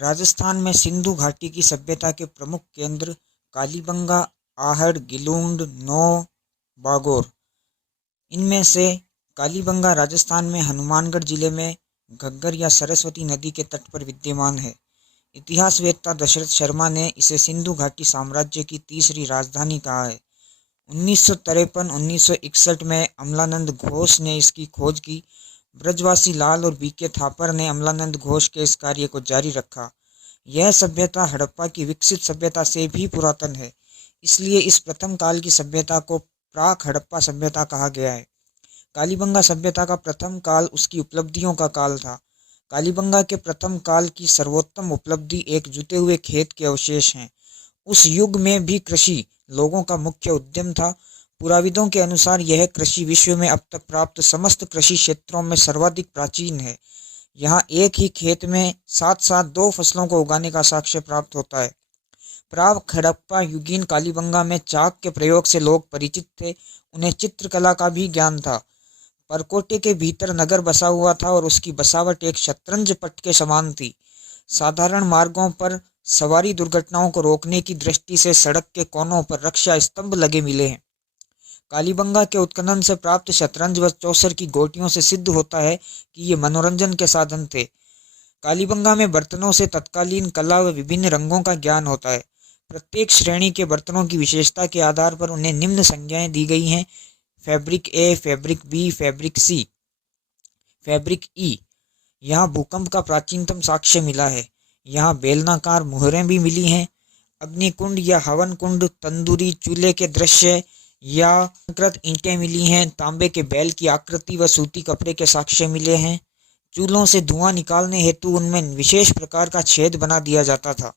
राजस्थान में सिंधु घाटी की सभ्यता के प्रमुख केंद्र कालीबंगा, आहड़, गिलूंड, नौ, बागोर। इनमें से कालीबंगा राजस्थान में हनुमानगढ़ जिले में घग्गर या सरस्वती नदी के तट पर विद्यमान है। इतिहासवेत्ता दशरथ शर्मा ने इसे सिंधु घाटी साम्राज्य की तीसरी राजधानी कहा है। 1953-1961 में अमलानंद घोष ने इसकी खोज की। ब्रजवासी लाल और बीके थापर ने अमलानंद घोष के इस कार्य को जारी रखा। यह सभ्यता हड़प्पा की विकसित सभ्यता से भी पुरातन है, इसलिए इस प्रथम काल की सभ्यता को प्राक हड़प्पा सभ्यता कहा गया है। कालीबंगा सभ्यता का प्रथम काल उसकी उपलब्धियों का काल था। कालीबंगा के प्रथम काल की सर्वोत्तम उपलब्धि एक जुते हुए खेत के अवशेष हैं। उस युग में भी कृषि लोगों का मुख्य उद्यम था। पुराविदों के अनुसार यह कृषि विश्व में अब तक प्राप्त समस्त कृषि क्षेत्रों में सर्वाधिक प्राचीन है। यहाँ एक ही खेत में साथ साथ दो फसलों को उगाने का साक्ष्य प्राप्त होता है। प्राक हड़प्पा युगीन कालीबंगा में चाक के प्रयोग से लोग परिचित थे। उन्हें चित्रकला का भी ज्ञान था। परकोटे के भीतर नगर बसा हुआ था और उसकी बसावट एक शतरंज पट के समान थी। साधारण मार्गों पर सवारी दुर्घटनाओं को रोकने की दृष्टि से सड़क के कोनों पर रक्षा स्तंभ लगे मिले हैं। कालीबंगा के उत्खनन से प्राप्त शतरंज व चौसर की गोटियों से सिद्ध होता है कि ये मनोरंजन के साधन थे। कालीबंगा में बर्तनों से तत्कालीन कला व विभिन्न रंगों का ज्ञान होता है। प्रत्येक श्रेणी के बर्तनों की विशेषता के आधार पर उन्हें निम्न संज्ञाएं दी गई हैं: फैब्रिक ए, फैब्रिक बी, फैब्रिक सी, फैब्रिक ई। यहाँ भूकंप का प्राचीनतम साक्ष्य मिला है। यहाँ बेलनाकार मुहरें भी मिली हैं। अग्निकुंड या हवन कुंड, तंदूरी चूल्हे के दृश्य या अलंकृत ईंटें मिली हैं। तांबे के बैल की आकृति व सूती कपड़े के साक्ष्य मिले हैं। चूल्हों से धुआं निकालने हेतु उनमें विशेष प्रकार का छेद बना दिया जाता था।